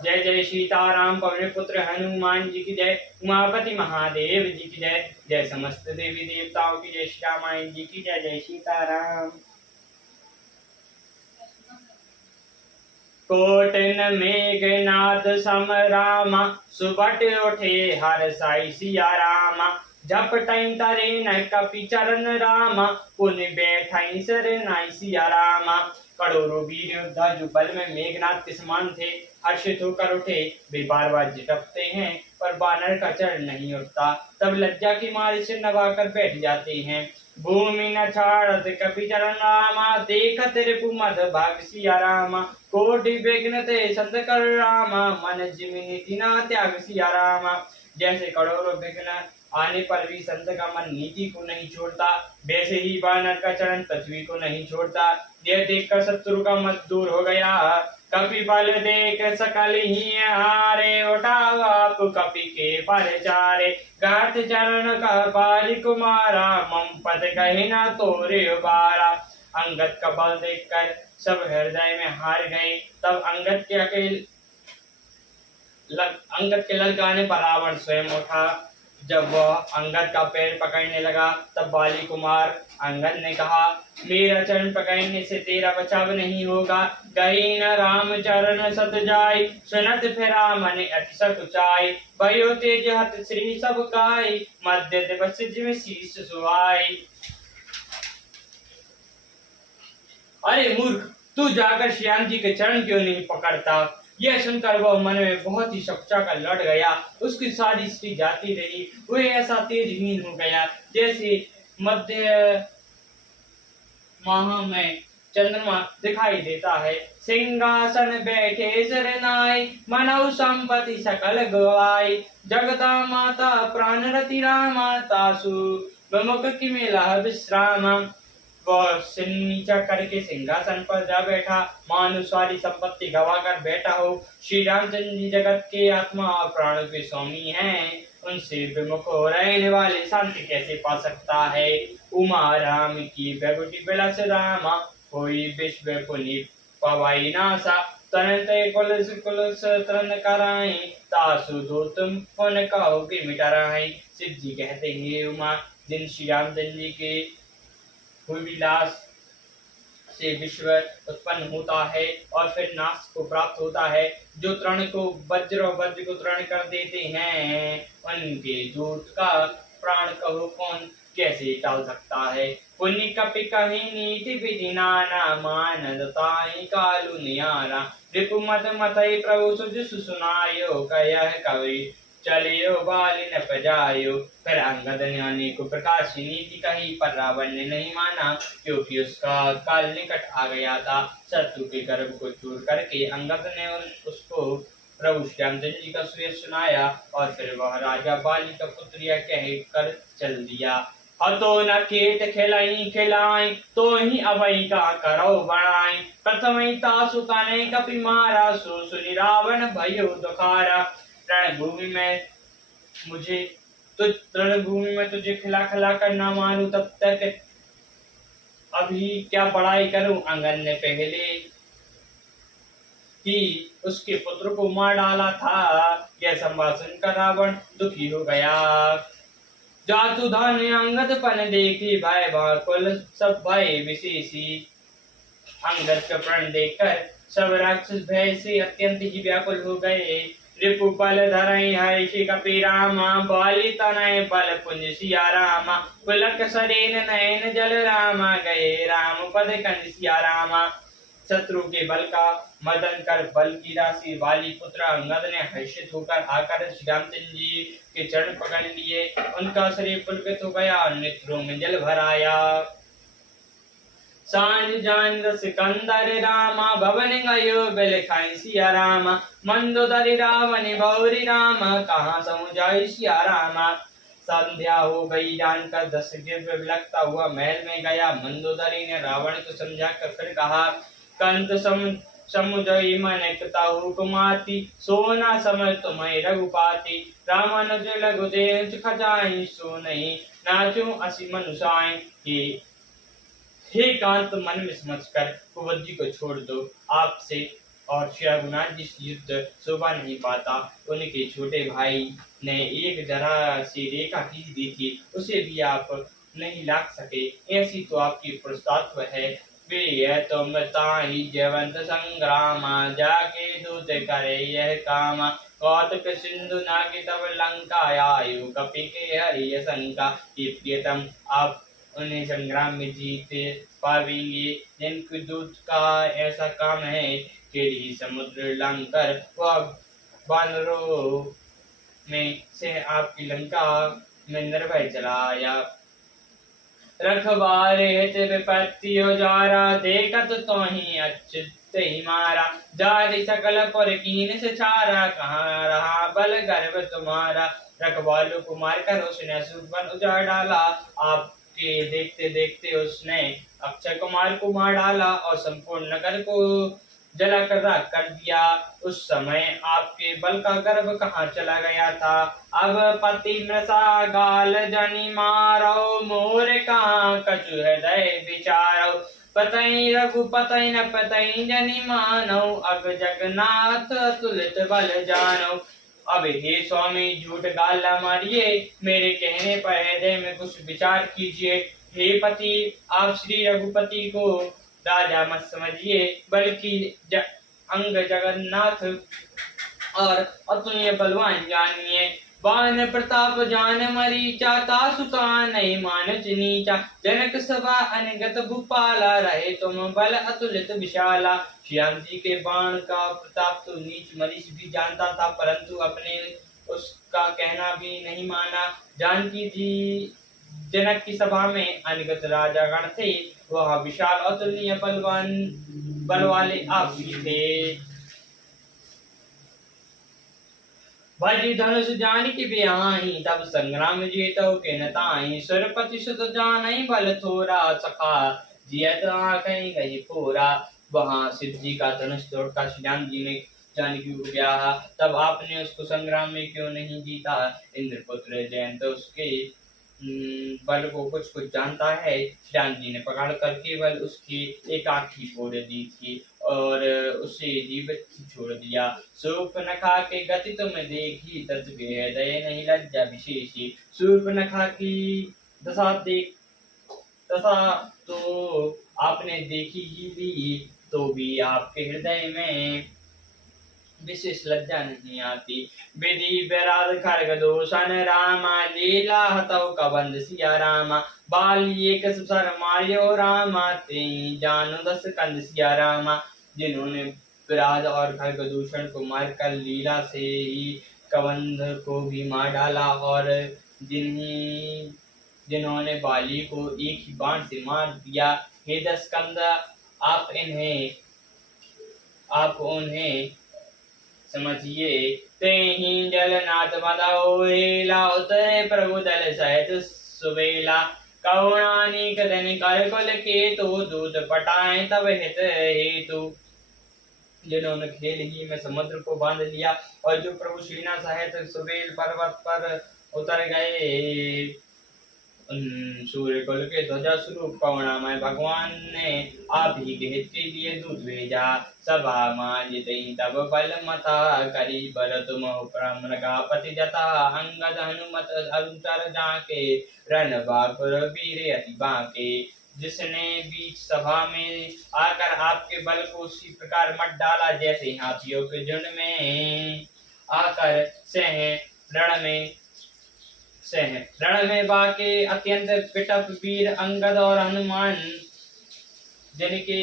जय जय सीताराम पवन पुत्र हनुमान जी की जय। उमापति महादेव जी की जय। जय समस्त देवी देवताओं की जय। श्री रामायण जी की जय। जय सीताराम। कोटन मेघनाथ सम रामा सुबट उठे हर साई सिया रामा। जप टाइम तरे न कपि चरण रामा पुन बैठाई सर नाई सिया रामा। करोड़ों वीर योद्धा जो बल में मेघनाथ के समान थे हर्षित होकर उठे। वे बार बार झिटकते हैं पर बानर का चरण नहीं उठता। तब लज्जा की मारे सिर नवाकर बैठ जाते हैं। भूमि न छाड़त कपि चरण रामा देखत रिपु मद भाग सिया रामा। कोटि विघ्न ते संत कर रामा मन जिमि नीति न त्याग सिया रामा। जैसे करोड़ों विघ्न आने पर भी संत का मन नीति को नहीं छोड़ता वैसे ही बानर का चरण पृथ्वी को नहीं छोड़ता। यह देखकर शत्रु का मत दूर हो गया। कपि बल देख सकल ही हारे उठाओ आप कपि के परचारे। गात चरण का बाली कुमारा मम पद कहे न तोरे उबारा। अंगद का बल देखकर सब हृदय में हार गए। तब अंगद के ललकाने पर रावण स्वयं उठा। जब वह अंगद का पैर पकड़ने लगा तब बाली कुमार अंगद ने कहा मेरा चरण पकड़ने से तेरा बचाव नहीं होगा। गई न राम चरण सत जाय सुनत फिरा मन अति सकुचाई। भयो तेज हत श्री सब काई मध्य दिवस जिम शीस सुहाई। अरे मूर्ख, तू जाकर श्याम जी के चरण क्यों नहीं पकड़ता। यह सुनकर वह मन में बहुत ही शक्चा का लड़ गया। उसकी सारी स्त्री जाती रही। वह ऐसा तेजहीन हो गया जैसे मध्य माह में चंद्रमा दिखाई देता है। सिंहासन बैठे सरनाई मनौ संपत्ति सकल गवाई। जगदा माता प्राण रति रामा तासु विमुख की मेला विश्राम। वह सिर नीचा करके सिंहासन पर जा बैठा मानो सारी संपत्ति गवाकर बैठा हो। श्री रामचंद्र जी जगत के आत्मा और प्राणों के स्वामी हैं। उनसे विमुख हो रहने वाले शांति कैसे पा सकता है। उमा राम की बेगुटी बिलस रामा कोई विश्व पुनि पवाई नासा। तुरंत कुलस कुलस तरन कराई तासु दो तुम पुन कहो कि मिटराई। शिव जी कहते हैं उमा जिन श्री रामचंद्र जी के विलास से विश्व उत्पन्न होता है और फिर नाश को प्राप्त होता है। जो तृण को वज्र और वज्र को तृण कर देते हैं उनके दूत का प्राण कहो कौन कैसे टाल सकता है। पुण्य कपि कहीं नीति विधि नाना मानदताई कालु नियारा। रिपु मत मतई प्रभु सुज सुनायो कयह कवि चलियो बाली न पजायो। फिर अंगद ने अनेक प्रकार की नीति कही पर रावण ने नहीं माना क्योंकि उसका काल निकट आ गया था। शत्रु के गर्भ को चूर करके अंगद ने उसको प्रभु श्यामचंद्र जी का सुयश सुनाया और फिर वह राजा बाली का पुत्र यह कह कर चल दिया। हतो न खेत खिलाई खिलाई तो ही अवई का करो बनाई। प्रथम तासु तने कपि मारा सो सुनि रावण भयो दुखारा। रणभूमि में तुझे खिला खिला कर ना मानूं तब तक अभी क्या बड़ाई करूं। अंगद ने पहले ही उसके पुत्र को मार डाला था। यह संवाद सुनकर रावण दुखी हो गया। जातु धन अंगद पन देखी भय कुल सब भय विशेषी। अंगद का प्राण देखकर सब राक्षस भय से अत्यंत ही व्याकुल हो गए। रिपु बल धरई हर्षि कपि रामा बाली तनय बल पुंज सिया रामा। पुलक सरेन नयन जल रामा गए राम पद कंज सिया रामा। शत्रु के बल का मदन कर बल की राशि वाली पुत्र अंगद ने हर्षित होकर आकर श्री रामचंद्र जी के चरण पकड़ लिए। उनका शरीर पुलकित हो गया और नेत्रों में जल भर आया। सांझ जान सिकंदर रामा भवन गयो बिल खाई सिया रामा। मंदोदरी रावण भौरी रामा कहाँ समुझाई सिया रामा। संध्या हो गई जानकर दस दिव्य विलकता हुआ महल में गया। मंदोदरी ने रावण को समझाकर फिर कहा कंत समुझई मन ताहु कुमाती सोना समय तुम्हें रघुपाती। रामानुज लघु देह खजाई सो नहीं नाचो असी मनुषाई। हे कांत मन में समझकर कुंवर जी को छोड़ दो। आपसे और श्री रघुनाथ जी से युद्ध शोभा नहीं पाता। उनके छोटे भाई ने एक जरा सी रेखा खींच दी थी, उसे भी आप नहीं लाख सके। ऐसी तो आपकी पुरुषत्व है। प्रिय तुम ताहि जयवंत संग्राम, जाके दूत करे यह काम। कौतुक सिंधु नागे तब लंका, आयु कपि के हरि शंका। कि प्रियतम आप उन्हें संग्राम में जीते पावेंगे जिनके दूत का ऐसा काम है कि ही समुद्र लंकर वह बानरों में से आपकी लंका में निर्भय चला आया। रखवारे हित विपत्ति उजारा, देखत तो ही अच्युत ही मारा। जाति सकल पर कीन से छारा, कहाँ रहा बल गर्व तुम्हारा। रखवालों को मारकर उसने असुर वन उजाड़ डाला। आपके देखते देखते उसने अक्षय कुमार को मार डाला और संपूर्ण नगर को जलाकर राख कर दिया। उस समय आपके बल का गर्व कहाँ चला गया था। अब पति मृषा गाल जनि मारो, मोर कहाँ कछु हृदय विचारो। पतई रघुपतई न पतई जनि मानो, अब जगन्नाथ अतुलित बल जानो। अब हे स्वामी झूठ गाला मारिए, मेरे कहने पर हृदय में कुछ विचार कीजिए। हे पति, आप श्री रघुपति को राजा मत समझिए, बल्कि अंग जगन्नाथ और अतुल्य बलवान जानिए। बान प्रताप जान मरीचा, तासु कहा नहीं मानच नीचा। जनक सभा अनगत भूपाला, रहे तुम बल अतुलित विशाला। श्याम जी के बाण का प्रताप तो नीच मरीच भी जानता था, परंतु अपने उसका कहना भी नहीं माना। जानकी जी जनक की सभा में अनगत राजागण थे, वह विशाल अतुलनीय बलवान बल वाले आप ही थे। भजी धनुष जान की बिहाई, तब संग्राम जीतो के नताई। सुरपति सुत जान बल थोरा, सखा जियत आंखें गई पूरा। वहां शिव जी का धनुष तोड़कर श्री राम जी ने जानकी को गया, तब आपने उसको संग्राम में क्यों नहीं जीता। इंद्रपुत्र जयंत उसके बल को कुछ कुछ जानता है। श्री राम जी ने पकड़ कर केवल उसकी एक आँखी फोड़ दी थी और उसे जीवित छोड़ दिया। शूर्पणखा के गति तुम देखी, तत्व हृदय नहीं लज्जा विशेषी। शूर्पणखा की दशा तो आपने देखी ही ली, तो भी आपके हृदय में विशेष लज्जा नहीं आती। विधि विराध खर्ग दूषण रामा, लीला हतौ कबंध सिया रामा। बाल एक सर मारियो रामा, ते जानो दस कंद सिया रामा। जिन्होंने विराध और खर्ग दूषण को मारकर लीला से ही कबंध को भी मार डाला, और जिन्होंने बाली को एक ही बाण से मार दिया। हे दस कंद, आप उन्हें समझिए। ते ही जलनाथ मदहोरे, लाउत प्रभु दल सहित सुबेला। करुणानिक धन कर कुल केतु, दूत पटाए तब हित हेतु। जिन्होंने खेल ही में समुद्र को बांध लिया, और जो प्रभु श्रीना सहित सुबेल पर्वत पर उतर गए। सूर्य कुल के ध्वजा स्वरूप करुणामय भगवान ने आप ही के हित के लिए दूत भेजा। सभा मांजित तब बल मता, करी बर तुम मृगापति जता। अंगद हनुमत अंतर जाके, रण बाकुर वीर अति बाके। जिसने बीच सभा में आकर आपके बल को उसी प्रकार मत डाला, जैसे हाथियों के झुंड में आकर रण में बाके। अत्यंत पिटप वीर अंगद और हनुमान जिनके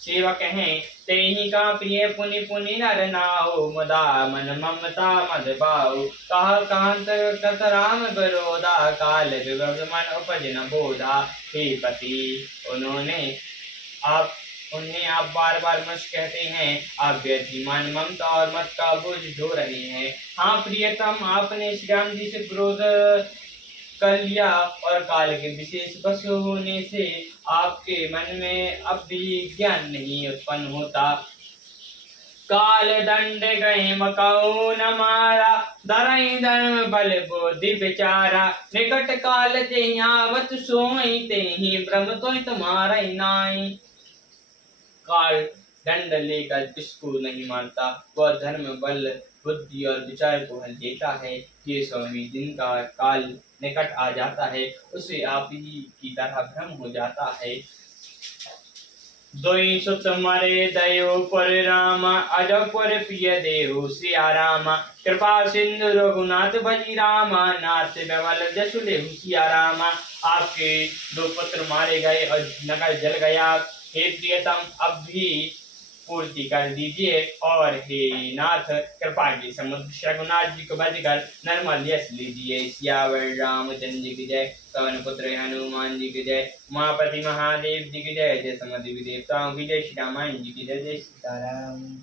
सेवक हैं, ते ही का प्रिय पुनि पुनि नर नाओ। मुदा मन ममता मद बाऊ, कहा कांत कत राम विरोधा। काल विभव मन उपज न बोधा। हे पति, उन्हें आप बार बार मत कहते हैं। आप व्यधिमान ममता और मत का बोझ ढो रहे हैं। हाँ प्रियतम, आपने श्री राम जी से विरोध कर लिया, और काल के विशेष वश होने से आपके मन में अब भी ज्ञान नहीं उत्पन्न होता। काल दंड गए मकाऊ न मारा, धरई धर्म बल बुद्धि विचारा। निकट काल ते आवत सोई, ते ही भ्रम तो तुम्हारा नाई। काल दंड लेकर किसको नहीं मारता, वह धर्म बल बुद्धि और विचार को हल देता है। ये स्वामी जिनका काल निकट आ जाता है, उसे आप ही की तरह भ्रम हो जाता है। दोई सुत मरे दयो पर राम, अजब पर प्रिय देहु सिया राम। कृपा सिंधु रघुनाथ भजी राम, नाथ बेमल जसु लेहु सिया राम। आपके दो पुत्र मारे गए और नगर जल गया, हे प्रियतम अब भी पूर्ति कर दीजिए। और हे नाथ कृपा के समुद्र रघुनाथ जी को बचकर नर्मल यश लीजिए। सियावर रामचंद्र की जय, पवन पुत्र हनुमान जी की जय, उमापति महादेव जी की जय, जय समुद्र देवताओं की जय, श्री रामायण जी की जय, जय सीताराम।